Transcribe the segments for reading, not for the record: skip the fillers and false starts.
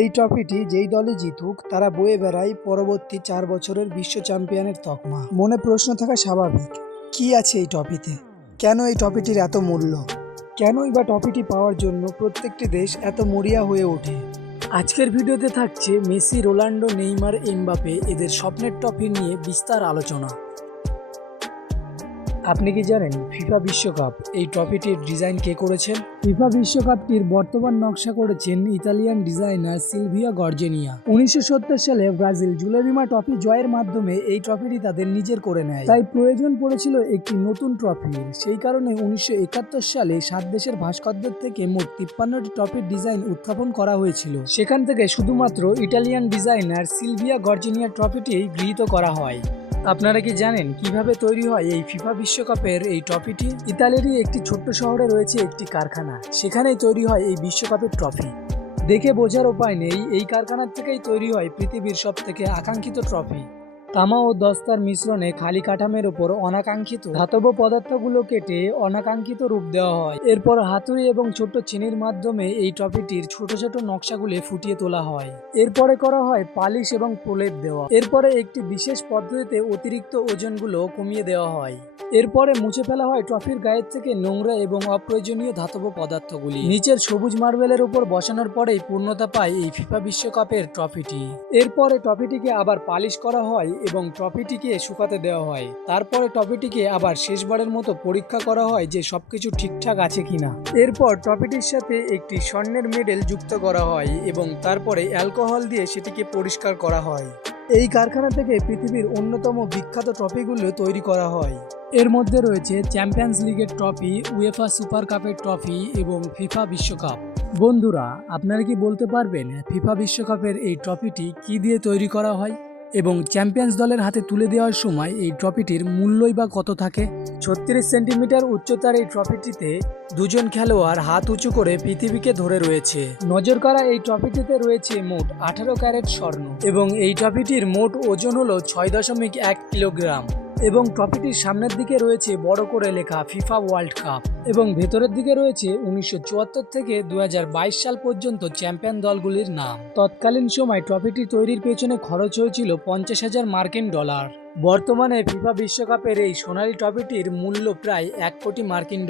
এই ট্রফিটি যেই দলে জিতুক তারা বয়ে বেড়ায় পরবর্তী 4 বছরের বিশ্ব চ্যাম্পিয়নের তকমা। মনে প্রশ্ন থাকা স্বাভাবিক, কি আছে এই ট্রফিতে? কেন এই ট্রফিটির এত মূল্য? কেনই বা ট্রফিটি পাওয়ার জন্য প্রত্যেকটি দেশ এত মরিয়া হয়ে ওঠে? আজকের ভিডিওতে থাকছে মেসি, রোনাল্ডো, নেইমার, এমবাপে এদের স্বপ্নের ট্রফি নিয়ে বিস্তার আলোচনা। আপনি কি জানেন ফিফা বিশ্বকাপ এই ট্রফিটির ডিজাইন কে করেছেন? ফিফা বিশ্বকাপটির বর্তমান নকশা করেছেন ইতালিয়ান ডিজাইনার সিলভিয়া গর্জেনিয়া। 1970 সালে ব্রাজিল জুলেরিমা ট্রফি জয়ের মাধ্যমে এই ট্রফিটি তাদের নিজের করে নেয়, তাই প্রয়োজন পড়েছিল একটি নতুন ট্রফির। সেই কারণে 1971 সালে 7 দেশের ভাস্করদের থেকে মোট 53টি ট্রফির ডিজাইন উত্থাপন করা হয়েছিল। সেখান থেকে শুধুমাত্র ইটালিয়ান ডিজাইনার সিলভিয়া গর্জেনিয়া ট্রফিটি গৃহীত করা হয়। আপনারা কি জানেন কিভাবে তৈরি হয় এই ফিফা বিশ্বকাপের এই ট্রফিটি? ইতালিরই একটি ছোট্ট শহরে রয়েছে একটি কারখানা, সেখানেই তৈরি হয় এই বিশ্বকাপের ট্রফি। দেখে বোঝার উপায় নেই, এই কারখানার থেকেই তৈরি হয় পৃথিবীর সব থেকে আকাঙ্ক্ষিত ট্রফি। তামা ও দস্তার মিশ্রণে খালি কাঠামের উপর অনাকাঙ্ক্ষিত ধাতব পদার্থগুলো কেটে অনাকাঙ্ক্ষিত রূপ দেওয়া হয়। এরপর হাতুড়ি এবং ছোট চিনির মাধ্যমে এই ট্রফিটির ছোট ছোট নকশাগুলি ফুটিয়ে তোলা হয়। এরপরে করা হয় পালিশ এবং প্রলেপ দেওয়া। এরপরে একটি বিশেষ পদ্ধতিতে অতিরিক্ত ওজনগুলো কমিয়ে দেওয়া হয়। এরপরে মুছে ফেলা হয় ট্রফির গায়ের থেকে নোংরা এবং অপ্রয়োজনীয় ধাতব পদার্থগুলি। নিচের সবুজ মার্বেলের উপর বসানোর পরেই পূর্ণতা পায় এই ফিফা বিশ্বকাপের ট্রফিটি। এরপরে ট্রফিটিকে আবার পালিশ করা হয় এবং ট্রফিটিকে শুকাতে দেওয়া হয়। তারপরে ট্রফিটিকে আবার শেষবারের মতো পরীক্ষা করা হয় যে সবকিছু ঠিকঠাক আছে কিনা। এরপর ট্রফিটির সাথে একটি স্বর্ণের মেডেল যুক্ত করা হয় এবং তারপরে অ্যালকোহল দিয়ে সেটিকে পরিষ্কার করা হয়। এই কারখানা থেকে পৃথিবীর অন্যতম বিখ্যাত ট্রফিগুলো তৈরি করা হয়। এর মধ্যে রয়েছে চ্যাম্পিয়ন্স লিগের ট্রফি, উয়েফা সুপার কাপের ট্রফি এবং ফিফা বিশ্বকাপ। বন্ধুরা, আপনারা কি বলতে পারবেন ফিফা বিশ্বকাপের এই ট্রফিটি কি দিয়ে তৈরি করা হয় এবং চ্যাম্পিয়ন্স দলের হাতে তুলে দেওয়ার সময় এই ট্রফিটির মূল্যই বা কত থাকে? 36 সেন্টিমিটার উচ্চতার এই ট্রফিটিতে দুজন খেলোয়াড় হাত উঁচু করে পৃথিবীকে ধরে রয়েছে। নজর কাড়া এই ট্রফিটিতে রয়েছে মোট 18 ক্যারেট স্বর্ণ এবং এই ট্রফিটির মোট ওজন হলো 6.1 কিলোগ্রাম। এবং ট্রফিটির সামনের দিকে রয়েছে বড় করে লেখা ফিফা ওয়ার্ল্ড কাপ এবং ভেতরের দিকে রয়েছে 1974 থেকে 2022 সাল পর্যন্ত চ্যাম্পিয়ন দলগুলির নাম। তৎকালীন সময় ট্রফিটি তৈরির পেছনে খরচ হয়েছিল $50,000 মার্কিন। বর্তমানে ফিফা বিশ্বকাপের এই সোনালী ট্রফিটির মূল্য প্রায় $1 কোটি মার্কিন।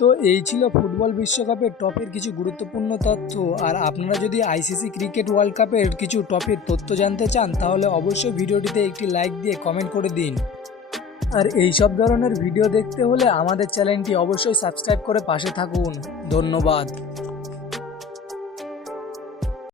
তো এই ছিল ফুটবল বিশ্বকাপের ট্রফির কিছু গুরুত্বপূর্ণ তথ্য। আর আপনারা যদি আইসিসি ক্রিকেট ওয়ার্ল্ড কাপের কিছু ট্রফির তথ্য জানতে চান তাহলে অবশ্যই ভিডিওটিতে একটি লাইক দিয়ে কমেন্ট করে দিন। আর এই সব ধরনের ভিডিও দেখতে হলে আমাদের চ্যানেলটি অবশ্যই সাবস্ক্রাইব করে পাশে থাকুন। ধন্যবাদ।